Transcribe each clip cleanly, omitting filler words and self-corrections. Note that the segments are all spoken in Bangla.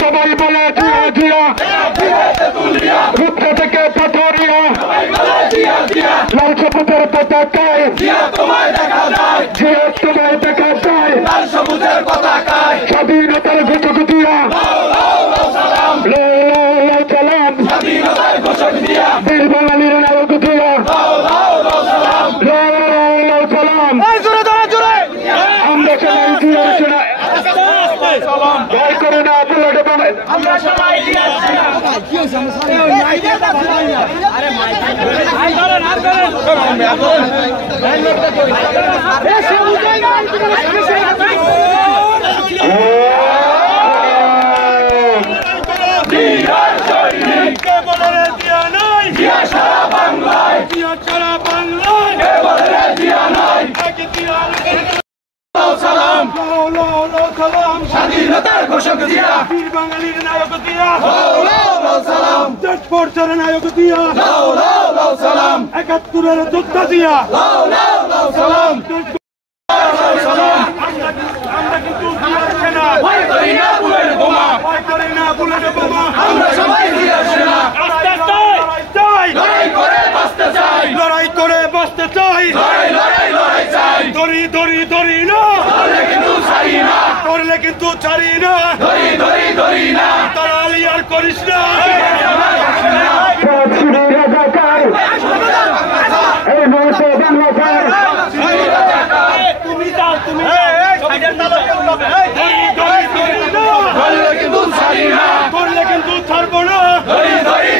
সবাই বলে জিয়া রূপসা থেকে পাথরিয়া লাল সবুজের পতাকায় জিয়া তোমায় দেখা যায় লাল সবুজের পতাকায় স্বাধীনতার ঘোষক দিয়া সালাম স্বাধীনতার ঘোষক দিয়া বীর বাঙালির নায়ক দিয়া সালাম আমরা সবাই জিয়ার সেনা ভয় করে না বুলেট বোমা আমরা সবাই জিয়ার সেনা স্বাধীনতার ঘোষক দিয়া বীর বাঙালির নায়ক দিয়া সালাম দেশপর্চার নায়ক দিয়া সালাম ৭১-এর যোদ্ধা দিয়া সালাম আমরা কিন্তু জিয়ার সেনা ভয় করি না বুলেট বোমা আমরা সবাই জিয়ার সেনা লড়াই করে বাঁচতে চাই লড়াই চাই ধরি না করলে কিন্তু ছাড়ি না ধরি না তাড়ালি আর করিস না তুমি করলে কিন্তু ছাড়বো না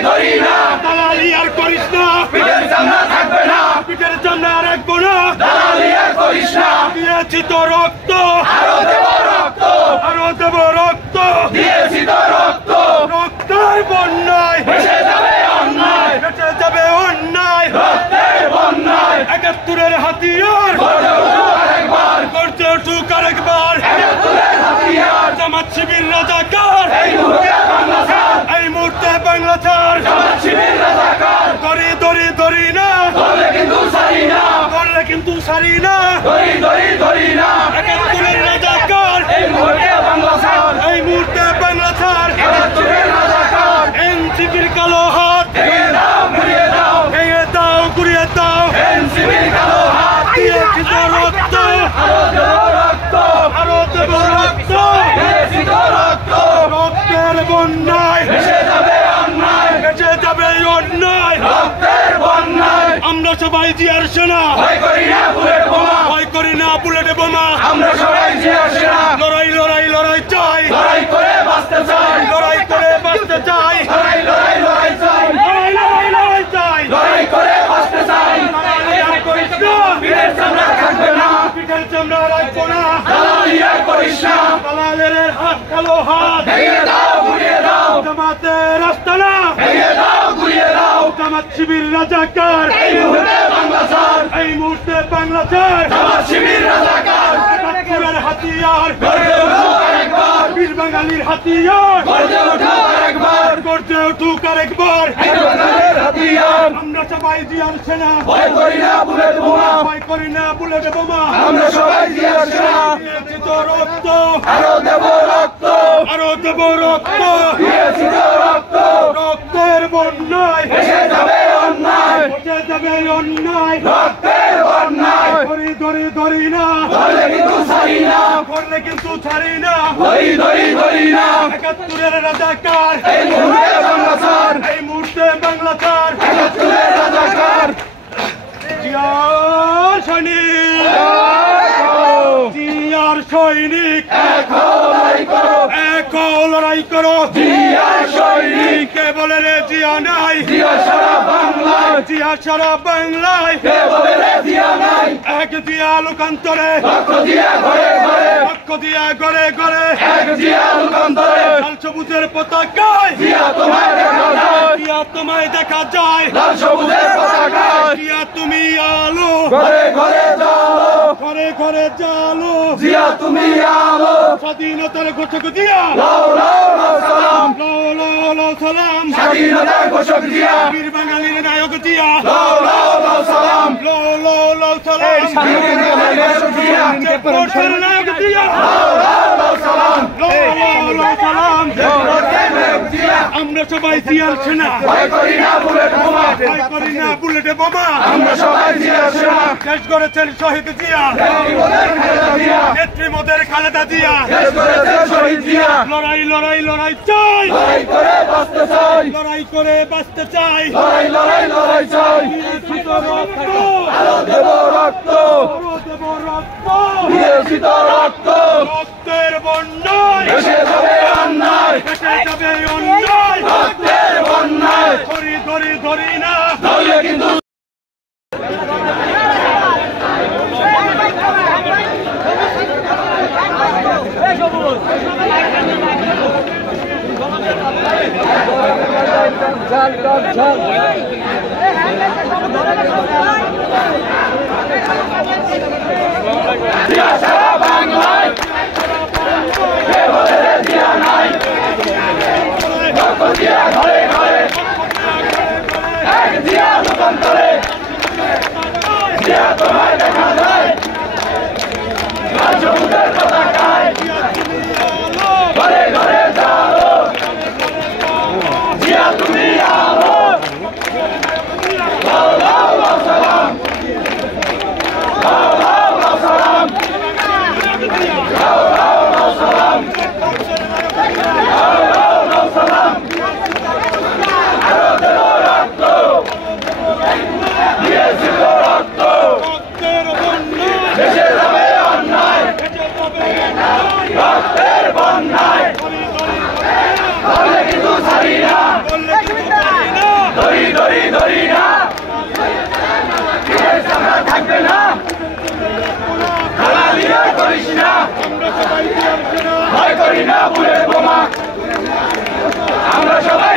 ধরি না তাড়ালি আর করিস না পিঠের চামড়া থাকবে না পিঠের চামড়া রাখবো না তাড়ালি আর করিস না দিয়েছি তো রক্ত আরো দেব রক্ত দিয়েছি তো রক্ত রক্তের বন্যায় ভেসে যাবে অন্যায় রক্তের বন্যায় ৭১-এর হাতিয়ার করতে উঠুক আরেকবার ৭১-এর হাতিয়ার জামাত শিবির রাজাকার এই মুহূর্তে বাংলা ছাড় জামাত শিবির রাজাকার ধরি না করলে কিন্তু ছাড়ি না ধরি না ৭১-এর রাজাকার এই মুহূর্তে বাংলা ছাড় ৭১-এর রাজাকার এনসিপির কালো হাত ভেঙে দাও ঘুরিয়ে দাও এনসিপির কালো হাত দিয়েছি তো রক্ত আরো দেব রক্ত রক্তের বন্যায় ভেসে যাবে অন্যায় রক্তের বন্যায় আমরা সবাই জিয়ার সেনা ভয় করি না বুলেট বোমা আমরা সবাই জিয়ার সেনা লড়াই চাই লড়াই করে বাঁচতে চাই লড়াই করে বাঁচতে চাই পিঠের চামড়া থাকবে না পিঠের চামড়া রাখবো না দালালি আর করিস না দালালের হাত কালো হাত ভেঙে দাও ঘুরিয়ে দাও জামাতের আস্তানা ভেঙে দাও ঘুরিয়ে দাও জামাত শিবির রাজাকার এই মুহূর্তে বাংলা ছাড় জামাত শিবির রাজাকার ৭১-এর হাতিয়ার গর্জে উঠুক আরেকবার বীর বাঙালির হাতিয়ার গর্জে উঠুক আরেকবার ৭১-এর হাতিয়ার আমরা সবাই জিয়ার সেনা ভয় করি না বুলেট বোমা আমরা সবাই জিয়ার সেনা দিয়েছি তো রক্ত আরো দেব রক্ত দিয়েছি তো রক্ত রক্তের বন্যায় ভেসে যাবে অন্যায় রক্তের বন্যায় ধরি না করলে কিন্তু ছাড়ি না ধরি না ৭১-এর রাজাকার এই মুহূর্তে বাংলা ছাড় ৭১-এর রাজাকার জিয়ার সৈনিক এক লড়াই করো জিয়ার সৈনিক কে বলে রে জিয়া নাই, জিয়া সারা বাংলায়, জিয়া সারা বাংলায়, কে বলে রে জিয়া নাই, এক জিয়া লোকান্তরে, রক্ত দিয়া ঘরে ঘরে, রক্ত দিয়া ঘরে ঘরে, এক জিয়া লোকান্তরে, লাল সবুজের পতাকায়, জিয়া তোমায় দেখা যায়, জিয়া তোমায় দেখা যায়, লাল সবুজের পতাকায়, জিয়া তুমি আলো, ঘরে ঘরে জালো, ঘরে ঘরে জালো, জিয়া তুমি আলো, স্বাধীনতার ঘোষক জিয়া, লাও লাও লাও সালাম, লাও লাও লাও সালাম, স্বাধীনতার ঘোষক জিয়া, বীর বাঙালির নায়ক জিয়া, লাও লাও লাও সালাম, লাও লাও লাও সালাম, স্বাধীনতার ঘোষক জিয়া, চেকপোস্টের নায়ক জিয়া, লাও লাও লাও সালাম, লাও লাও লাও সালাম, চেকপোস্টের নায়ক জিয়া, আমরা সবাই জিয়ার সেনা, ভয় করি না বুলেট বোমা, ভয় করি না বুলেটে বোমা, আমরা সবাই জিয়ার সেনা, দেশ গড়েছেন শহীদ জিয়া, মোদের খালেদা জিয়া, নেত্রী মোদের খালেদা জিয়া, দেশ করেছে শহীদ জিয়া, লড়াই লড়াই লড়াই চাই, লড়াই করে বাঁচতে চাই, লড়াই করে বাঁচতে চাই, লড়াই লড়াই লড়াই চাই, বিরোচিত রক্ত, আরো দেব রক্ত, আরো দেব রক্ত, বিরোচিত রক্ত, রক্তের বন্যায়, এসে যাবে অন্যায়, এসে যাবে অন্যায়, রক্তের বন্যায়, ধরি ধরি ধরি না, ধরলে কিন্তু জিয়া সারা বাংলায়, কে বলে রে জিয়া নাই, রক্ত দিয়া ঘরে ঘরে, এক জিয়া লোকান্তরে, জিয়া তোমায় দেখা যায়, লাল সবুজের পতাকায়, ঘরে ঘরে জালো, জিয়া তুমি আলো, লাও লাও লাও সালাম, লাও লাও লাও সালাম, লাও লাও লাও সালাম, লাও লাও লাও সালাম, আরো দেব রক্ত, দিয়েছিল রক্ত, রক্তের বন্যায়, দেশে যাবে অন্যায়, এসে যাবে অন্যায়, রক্তের বন্যায়, ধরি ধরি ধরি না, ধরলে কিন্তু ছাড়ি না, বললে কিন্তু পারি না, ধরি ধরি ধরি না, দেশ আমরা থাকবে না, দালালি আর করিস না, আমরা সবাই জিয়ার সেনা, ভয় করি না বুলেট বোমা, আমরা সবাই